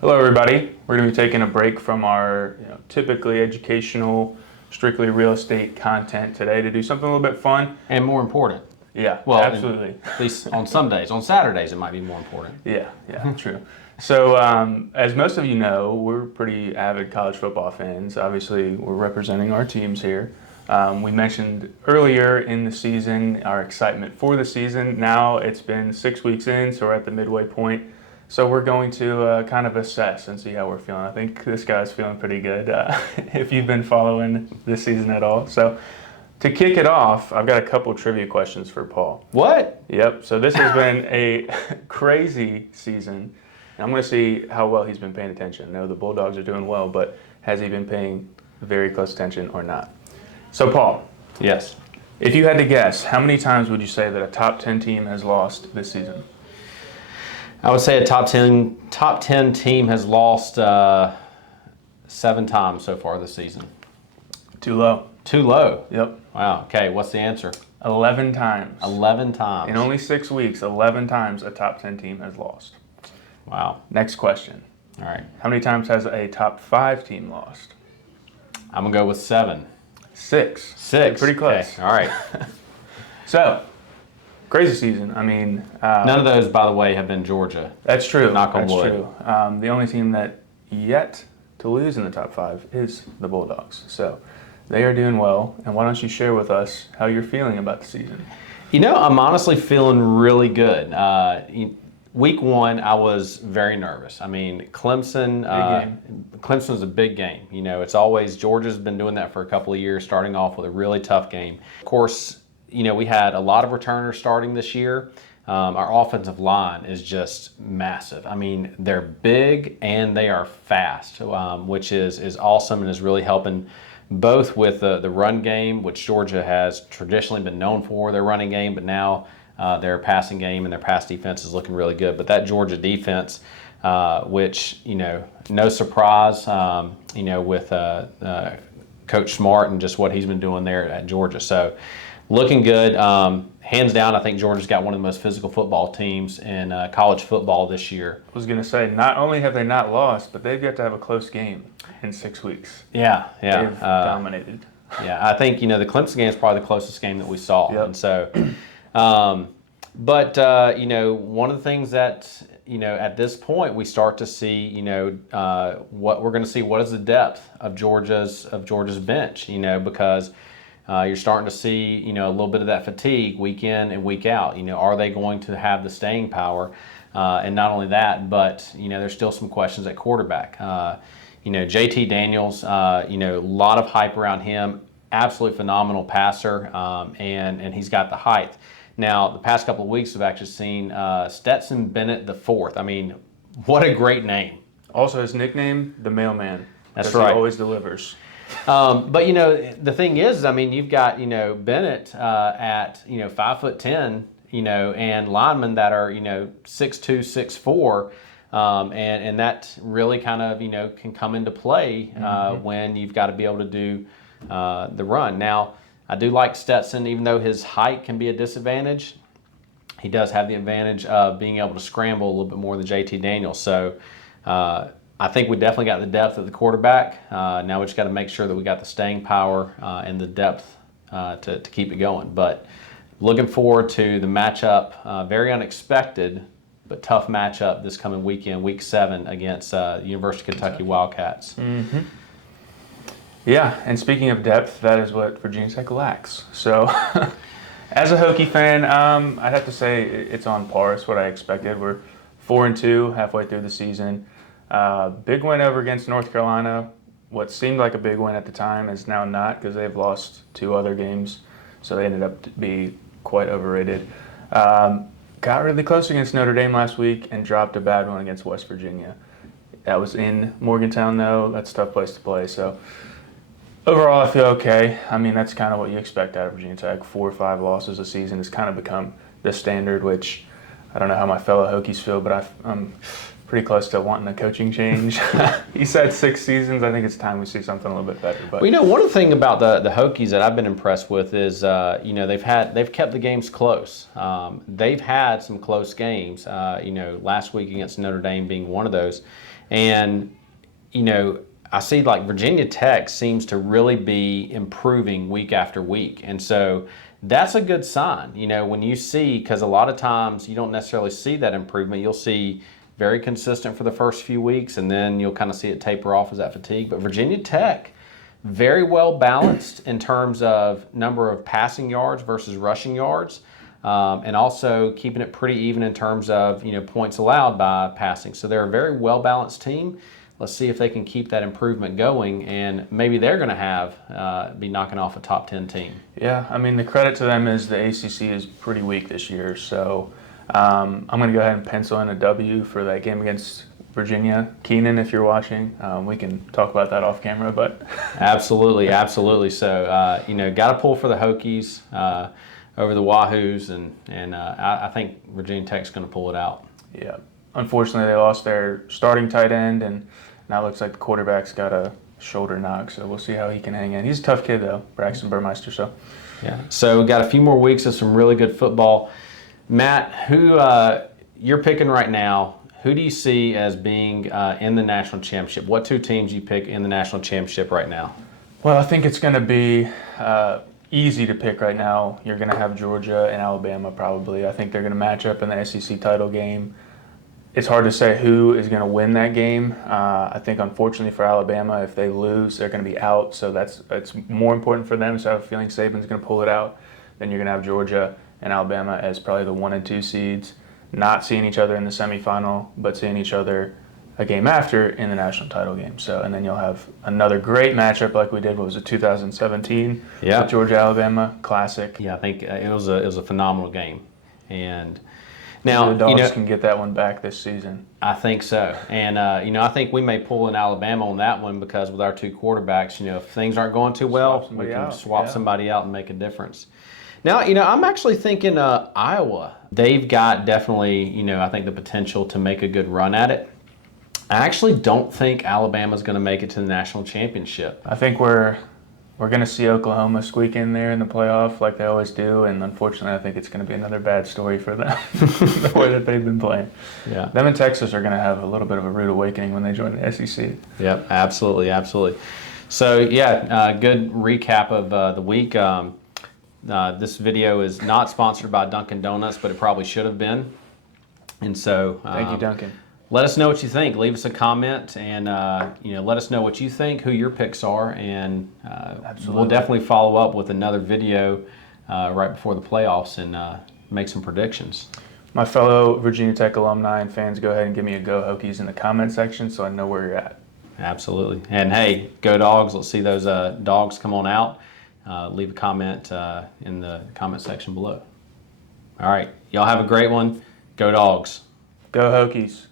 Hello, everybody. We're going to be taking a break from our typically educational, strictly real estate content today to do something a little bit fun. And more important. Yeah, Well, absolutely. At least on some days. On Saturdays, it might be more important. Yeah, true. So, as most of you know, we're pretty avid college football fans. Obviously, we're representing our teams here. We mentioned earlier in the season our excitement for the season. Now it's been 6 weeks in, so we're at the midway point. So we're going to kind of assess and see how we're feeling. I think this guy's feeling pretty good if you've been following this season at all. So to kick it off, I've got a couple trivia questions for Paul. What? Yep. So this has been a crazy season. And I'm going to see how well he's been paying attention. I know the Bulldogs are doing well, but has he been paying very close attention or not? So Paul. Yes. If you had to guess, how many times would you say that a top 10 team has lost this season? I would say a top 10 team has lost 7 times so far this season. Too low. Too low? Yep. Wow. Okay, what's the answer? 11 times. 11 times. In only 6 weeks, 11 times a top 10 team has lost. Wow. Next question. All right. How many times has a top 5 team lost? I'm going to go with 7. 6. 6. Pretty close. Okay. All right. So, crazy season. I mean, none of those, by the way, have been Georgia. That's true. Knock on That's wood. true. The only team that yet to lose in the top 5 is the Bulldogs. So, they are doing well. And why don't you share with us how you're feeling about the season? I'm honestly feeling really good. Week 1, I was very nervous. I mean, Clemson's a big game. It's always, Georgia's been doing that for a couple of years, starting off with a really tough game. Of course, we had a lot of returners starting this year. Our offensive line is just massive. I mean, they're big and they are fast, which is awesome and is really helping both with the run game, which Georgia has traditionally been known for, their running game, but now their passing game and their pass defense is looking really good. But that Georgia defense, which, no surprise, with Coach Smart and just what he's been doing there at Georgia. So looking good. Hands down, I think Georgia's got one of the most physical football teams in college football this year. I was going to say, not only have they not lost, but they've got to have a close game in 6 weeks. Yeah. They've dominated. Yeah, I think, the Clemson game is probably the closest game that we saw. Yep. And so, one of the things that, at this point we start to see, what we're going to see, what is the depth of Georgia's bench, because you're starting to see, a little bit of that fatigue week in and week out. Are they going to have the staying power? And not only that, but, there's still some questions at quarterback. JT Daniels, a lot of hype around him, absolutely phenomenal passer, and he's got the height. Now, the past couple of weeks we've actually seen Stetson Bennett IV. I mean, what a great name. Also, his nickname, the Mailman. That's right. He always delivers. But the thing is, I mean, you've got Bennett at 5'10", and linemen that are 6'2", 6'4", and that really kind of can come into play when you've got to be able to do the run. Now, I do like Stetson, even though his height can be a disadvantage. He does have the advantage of being able to scramble a little bit more than JT Daniels. So I think we definitely got the depth at the quarterback. Now we just got to make sure that we got the staying power and the depth to keep it going. But looking forward to the matchup. Very unexpected, but tough matchup this coming weekend, Week 7, against University of Kentucky Wildcats. Mm-hmm. Yeah, and speaking of depth, that is what Virginia Tech lacks. So, as a Hokie fan, I'd have to say it's on par. It's what I expected. We're 4-2 halfway through the season. Big win over against North Carolina. What seemed like a big win at the time is now not, because they've lost 2 other games, so they ended up to be quite overrated. Got really close against Notre Dame last week and dropped a bad one against West Virginia. That was in Morgantown, though. That's a tough place to play. So overall, I feel okay. I mean, that's kind of what you expect out of Virginia Tech. 4 or 5 losses a season has kind of become the standard, which I don't know how my fellow Hokies feel, but I'm pretty close to wanting a coaching change. He said 6 seasons. I think it's time we see something a little bit better. But Well, one thing about the Hokies that I've been impressed with is they've kept the games close. They've had some close games. Last week against Notre Dame being one of those, and I see like Virginia Tech seems to really be improving week after week, and so that's a good sign. When you see, because a lot of times you don't necessarily see that improvement. You'll see very consistent for the first few weeks, and then you'll kind of see it taper off as that fatigue. But Virginia Tech, very well balanced in terms of number of passing yards versus rushing yards, and also keeping it pretty even in terms of points allowed by passing. So they're a very well balanced team. Let's see if they can keep that improvement going, and maybe they're going to be knocking off a top 10 team. Yeah, I mean the credit to them is the ACC is pretty weak this year, so. I'm going to go ahead and pencil in a W for that game against Virginia. Keenan, if you're watching, we can talk about that off camera. But absolutely. So got to pull for the Hokies over the Wahoos, and I think Virginia Tech's going to pull it out. Yeah, unfortunately they lost their starting tight end, and now it looks like the quarterback's got a shoulder knock. So we'll see how he can hang in. He's a tough kid though, Braxton Burmeister. So got a few more weeks of some really good football. Matt, who you're picking right now, who do you see as being in the national championship? What 2 teams you pick in the national championship right now? Well, I think it's going to be easy to pick right now. You're going to have Georgia and Alabama probably. I think they're going to match up in the SEC title game. It's hard to say who is going to win that game. I think, unfortunately for Alabama, if they lose, they're going to be out. So it's more important for them. So I have a feeling Saban's going to pull it out. Then you're going to have Georgia and Alabama as probably the 1 and 2 seeds, not seeing each other in the semifinal, but seeing each other a game after in the national title game. So, and then you'll have another great matchup like we did. What was it, 2017? Yeah, with Georgia Alabama classic. Yeah, I think it was a phenomenal game, and now the Dogs can get that one back this season. I think so, and I think we may pull in Alabama on that one because with our 2 quarterbacks, if things aren't going too well, we can swap somebody out and make a difference. Now, I'm actually thinking Iowa. They've got definitely, I think the potential to make a good run at it. I actually don't think Alabama's going to make it to the national championship. I think we're going to see Oklahoma squeak in there in the playoff like they always do, and unfortunately I think it's going to be another bad story for them, the way that they've been playing. Yeah. Them and Texas are going to have a little bit of a rude awakening when they join the SEC. Yep, absolutely. So, good recap of the week. This video is not sponsored by Dunkin' Donuts, but it probably should have been. And so, thank you, Dunkin'. Let us know what you think. Leave us a comment, and let us know what you think, who your picks are, and we'll definitely follow up with another video right before the playoffs and make some predictions. My fellow Virginia Tech alumni and fans, go ahead and give me a Go Hokies in the comment section so I know where you're at. Absolutely. And hey, go Dogs. Let's see those dogs come on out. Leave a comment in the comment section below. All right. Y'all have a great one. Go Dogs. Go Hokies.